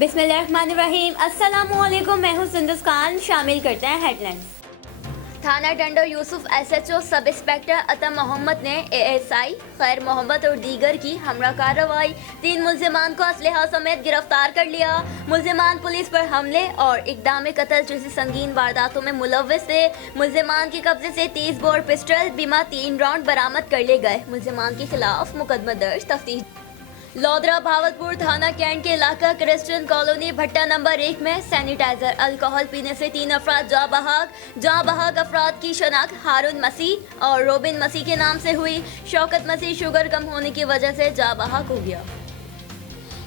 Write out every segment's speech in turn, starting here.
बिस्मिल्लाहिर्रहमानिर्रहीम। अस्सलामुअलैकुम, मैं हूँ सुंदस खान। शामिल करते हैं हेडलाइंस। थाना Dando Yusuf SHO sub inspector Atam Mohammad ने एएसआई खैर मोहम्मद और दीगर की हमरा कार्रवाई 3 मुल्जिमान को असलहा समेत गिरफ्तार कर लिया। मुल्जिमान पुलिस पर हमले और इक़दाम कत्ल जैसी संगीन वारदातों में मुलव्वस थे। मुल्जिमान के कब्जे से 30 बोर पिस्टल बीमा 3 राउंड बरामद कर लिए गए। मुल्जिमान के खिलाफ मुकदमा दर्ज तफ्तीश। लोधरा भावलपुर थाना कैंट के इलाका क्रिश्चियन कॉलोनी भट्टा नंबर 1 में सैनिटाइजर अल्कोहल पीने से 3 अफराद जाँ बहक अफराद की शनाख्त हारून मसीह और रोबिन मसीह के नाम से हुई। शौकत मसीह शुगर कम होने की वजह से जाँ बहक हो गया।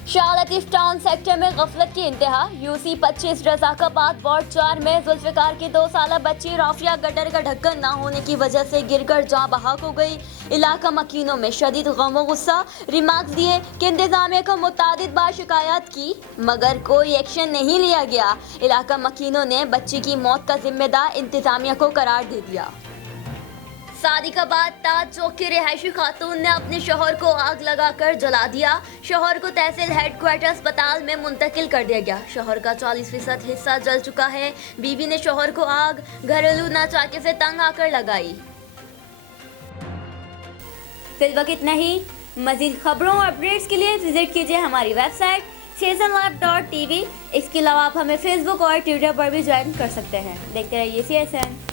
शाह लतीफ टाउन सेक्टर में गफलत की इंतहा। यूसी 25 रजाकाबाद वार्ड 4 में जुल्फिकार की 2 साला बच्ची राफिया गटर का ढक्कन ना होने की वजह से गिरकर जाँ बहक हो गई। इलाका मकीनों में शदीद गम व गुस्सा। रिमार्क्स दिए कि इंतजामिया को मुतादिद बार शिकायत की मगर कोई एक्शन नहीं लिया गया। इलाका मकीनों ने बच्ची की मौत का जिम्मेदार इंतजामिया को करार दे दिया। सादिकाबाद ताज चौक की रिहायशी खातून ने अपने शौहर को आग लगाकर जला दिया। शौहर को तहसील हेडक्वार्टर अस्पताल में मुंतकिल कर दिया गया। शौहर का 40% हिस्सा जल चुका है। बीवी ने शौहर को आग घरेलू नाचाके से तंग आकर लगाई। फिलहाल इतना ही। मजीद खबरों और अपडेट्स के लिए विजिट कीजिए हमारी वेबसाइट csanlive.tv। इसके अलावा आप हमें फेसबुक और ट्विटर पर भी ज्वाइन कर सकते हैं। देखते रहिए CSN।